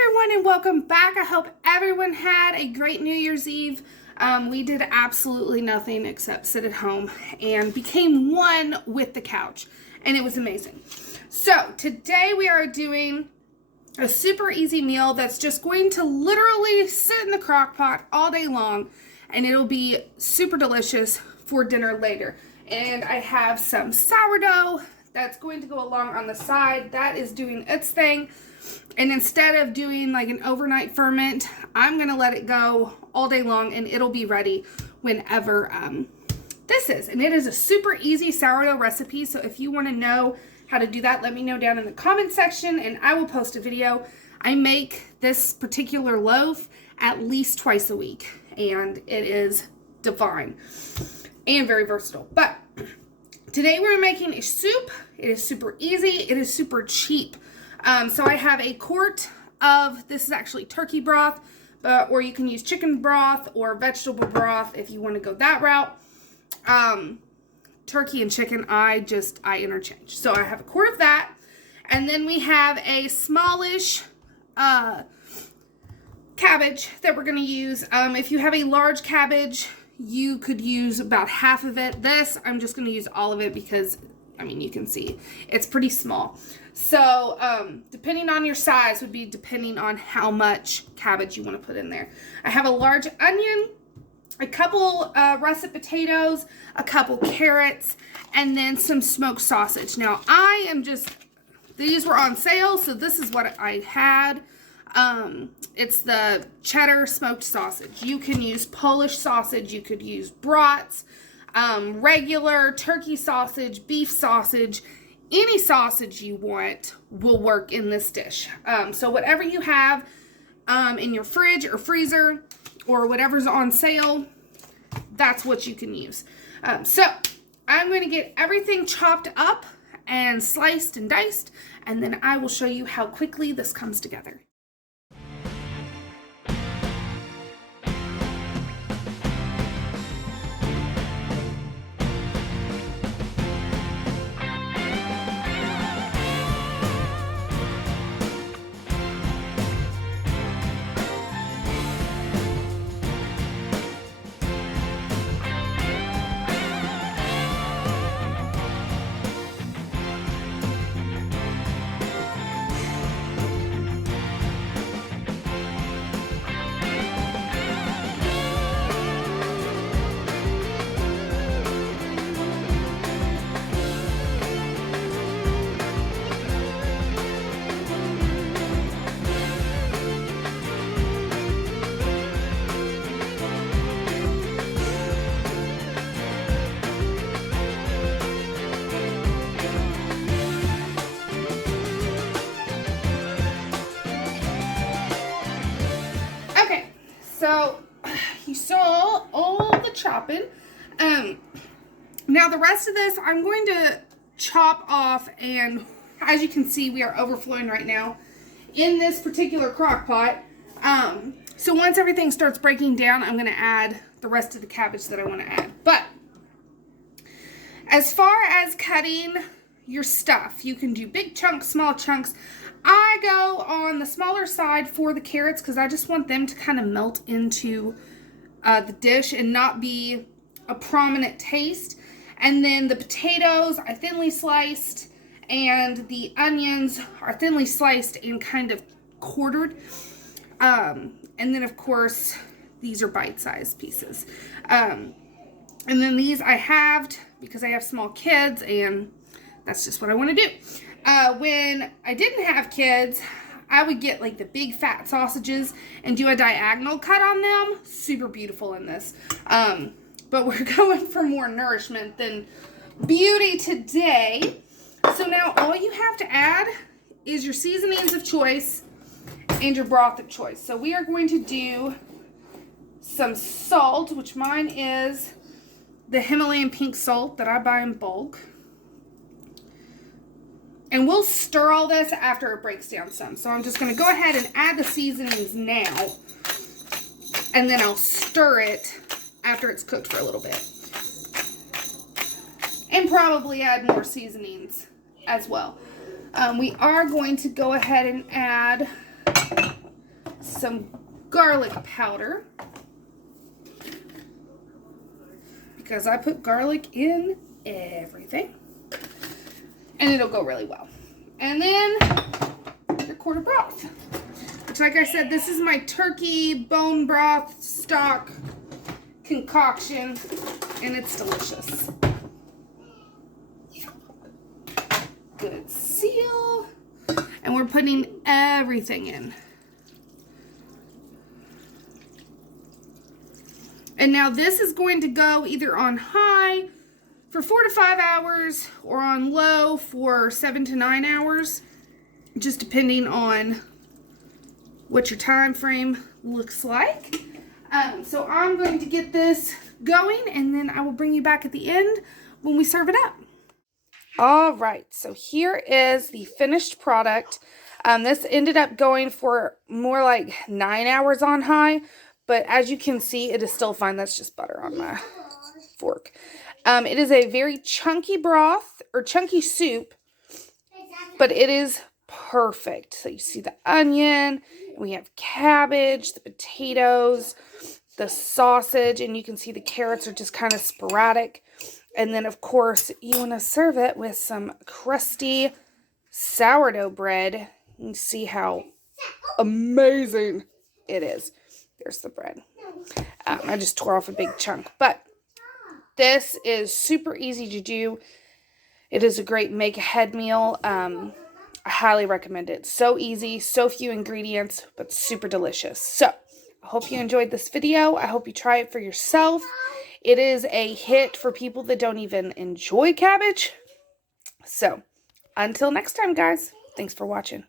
everyone and welcome back. I hope everyone had a great New Year's Eve. We did absolutely nothing except sit at home and became one with the couch, and it was amazing. So today we are doing a super easy meal that's just going to literally sit in the crock pot all day long, and it'll be super delicious for dinner later. And I have some sourdough that's going to go along on the side. That is doing its thing. And instead of doing like an overnight ferment, I'm going to let it go all day long and it'll be ready whenever this is. And it is a super easy sourdough recipe. So if you want to know how to do that, let me know down in the comment section and I will post a video. I make this particular loaf at least twice a week and it is divine and very versatile. But today we're making a soup. It is super easy. It is super cheap. So I have a quart of, this is actually turkey broth, or you can use chicken broth or vegetable broth if you want to go that route. Turkey and chicken, I interchange. So I have a quart of that. And then we have a smallish cabbage that we're going to use. If you have a large cabbage, you could use about half of it. This, I'm just going to use all of it because, I mean, you can see it's pretty small. So, depending on your size would be depending on how much cabbage you want to put in there. I have a large onion, a couple russet potatoes, a couple carrots, and then some smoked sausage. Now, these were on sale, so this is what I had. It's the cheddar smoked sausage. You can use Polish sausage, you could use brats, regular turkey sausage, beef sausage. Any sausage you want will work in this dish. So whatever you have in your fridge or freezer or whatever's on sale, that's what you can use. So I'm going to get everything chopped up and sliced and diced, and then I will show you how quickly this comes together. So you saw all the chopping. Now the rest of this I'm going to chop off, and as you can see we are overflowing right now in this particular crock pot. So once everything starts breaking down, I'm going to add the rest of the cabbage that I want to add. But as far as cutting your stuff, you can do big chunks, small chunks. I go on the smaller side for the carrots because I just want them to kind of melt into the dish and not be a prominent taste. And then the potatoes are thinly sliced, and the onions are thinly sliced and kind of quartered. And then of course these are bite-sized pieces. And then these I halved because I have small kids and that's just what I want to do. When I didn't have kids, I would get like the big fat sausages and do a diagonal cut on them. Super beautiful in this. But we're going for more nourishment than beauty today. So now all you have to add is your seasonings of choice and your broth of choice. So we are going to do some salt, which mine is the Himalayan pink salt that I buy in bulk. And we'll stir all this after it breaks down some. So I'm just going to go ahead and add the seasonings now. And then I'll stir it after it's cooked for a little bit. And probably add more seasonings as well. We are going to go ahead and add some garlic powder, because I put garlic in everything, and it'll go really well. And then your quart of broth, which, like I said, this is my turkey bone broth stock concoction, and it's delicious. Good seal. And we're putting everything in. And now this is going to go either on high for 4 to 5 hours or on low for 7 to 9 hours, just depending on what your time frame looks like. So I'm going to get this going, and then I will bring you back at the end when we serve it up. All right, so here is the finished product. This ended up going for more like 9 hours on high, but as you can see, it is still fine. That's just butter on my fork. It is a very chunky broth, or chunky soup, but it is perfect. So you see the onion, we have cabbage, the potatoes, the sausage, and you can see the carrots are just kind of sporadic. And then, of course, you want to serve it with some crusty sourdough bread. You can see how amazing it is. There's the bread. I just tore off a big chunk. But this is super easy to do. It is a great make-ahead meal. I highly recommend it. So easy, so few ingredients, but super delicious. So, I hope you enjoyed this video. I hope you try it for yourself. It is a hit for people that don't even enjoy cabbage. So, until next time, guys. Thanks for watching.